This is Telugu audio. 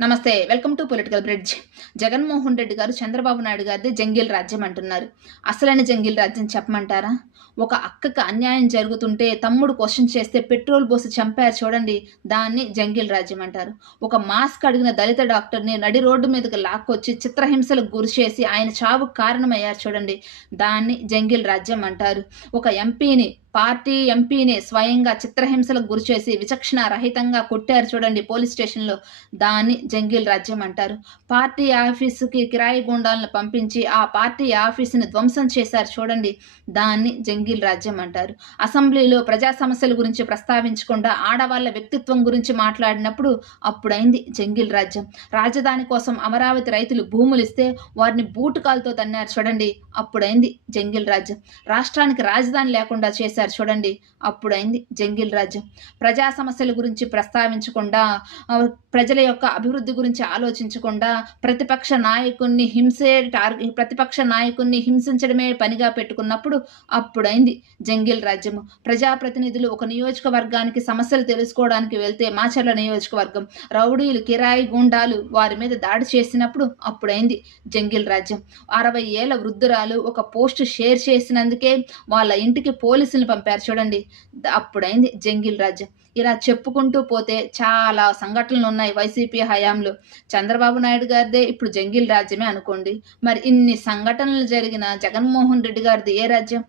నమస్తే. Welcome to political bridge. Jaganmohan Reddy గారు చంద్రబాబు నాయుడు గారిది జంగిల్ రాజ్యం అంటున్నారు. అసలైన జంగిల్ రాజ్యం చెప్పమంటారా? ఒక అక్కకి అన్యాయం జరుగుతుంటే తమ్ముడు క్వెషన్ చేస్తే పెట్రోల్ పోసి చంపారు చూడండి. దాన్ని జంగిల్ రాజ్యం అంటారు. ఒక మాస్క్ అడిగిన దళిత డాక్టర్‌ని నడి రోడ్డు మీదకి లాక్కొచ్చి చిత్రహింసలకు గురిచేసి ఆయన చావుకు కారణమయ్యారు చూడండి. దాన్ని జంగిల్ రాజ్యం అంటారు. ఒక పార్టీ ఎంపీని స్వయంగా చిత్రహింసలకు గురిచేసి విచక్షణ రహితంగా కొట్టారు చూడండి పోలీస్ స్టేషన్‌లో. దాన్ని జంగిల్ రాజ్యం అంటారు. పార్టీ ఆఫీసుకి కిరాయి గూండాలను పంపించి ఆ పార్టీ ఆఫీసుని ధ్వంసం చేశారు చూడండి. దాన్ని జంగిల్ రాజ్యం అంటారు. అసెంబ్లీలో ప్రజా సమస్యల గురించి ప్రస్తావించకుండా ఆడవాళ్ళ వ్యక్తిత్వం గురించి మాట్లాడినప్పుడు అప్పుడైంది జంగిల్ రాజ్యం. రాజధాని కోసం అమరావతి రైతులు భూములిస్తే వారిని బూటకాలతో తన్నారు చూడండి. అప్పుడైంది జంగిల్ రాజ్యం. రాష్ట్రానికి రాజధాని లేకుండా చేశారు చూడండి. అప్పుడైంది జంగిల్ రాజ్యం. ప్రజా సమస్యల గురించి ప్రస్తావించకుండా ప్రజల యొక్క అభివృద్ధి గురించి ఆలోచించకుండా ప్రతిపక్ష నాయకున్ని హింసించడమే పనిగా పెట్టుకున్నప్పుడు అప్పుడైంది జంగిల్ రాజ్యము. ప్రజాప్రతినిధులు ఒక నియోజకవర్గానికి సమస్యలు తెలుసుకోవడానికి వెళ్తే మాచర్ల నియోజకవర్గం రౌడీలు, కిరాయి గూండాలు వారి మీద దాడి చేసినప్పుడు అప్పుడైంది జంగిల్ రాజ్యం. 60 ఏళ్ల వృద్ధురాలు ఒక పోస్ట్ షేర్ చేసినందుకే వాళ్ళ ఇంటికి పోలీసులను పంపారు చూడండి. అప్పుడైంది జంగిల్ రాజ్యం. ఇలా చెప్పుకుంటూ పోతే చాలా సంఘటనలు ఉన్నాయి వైసీపీ హయాంలో. చంద్రబాబు నాయుడు గారిదే ఇప్పుడు జంగిల్ రాజ్యమే అనుకోండి. మరి ఇన్ని సంఘటనలు జరిగిన జగన్మోహన్ రెడ్డి గారిది ఏ రాజ్యం?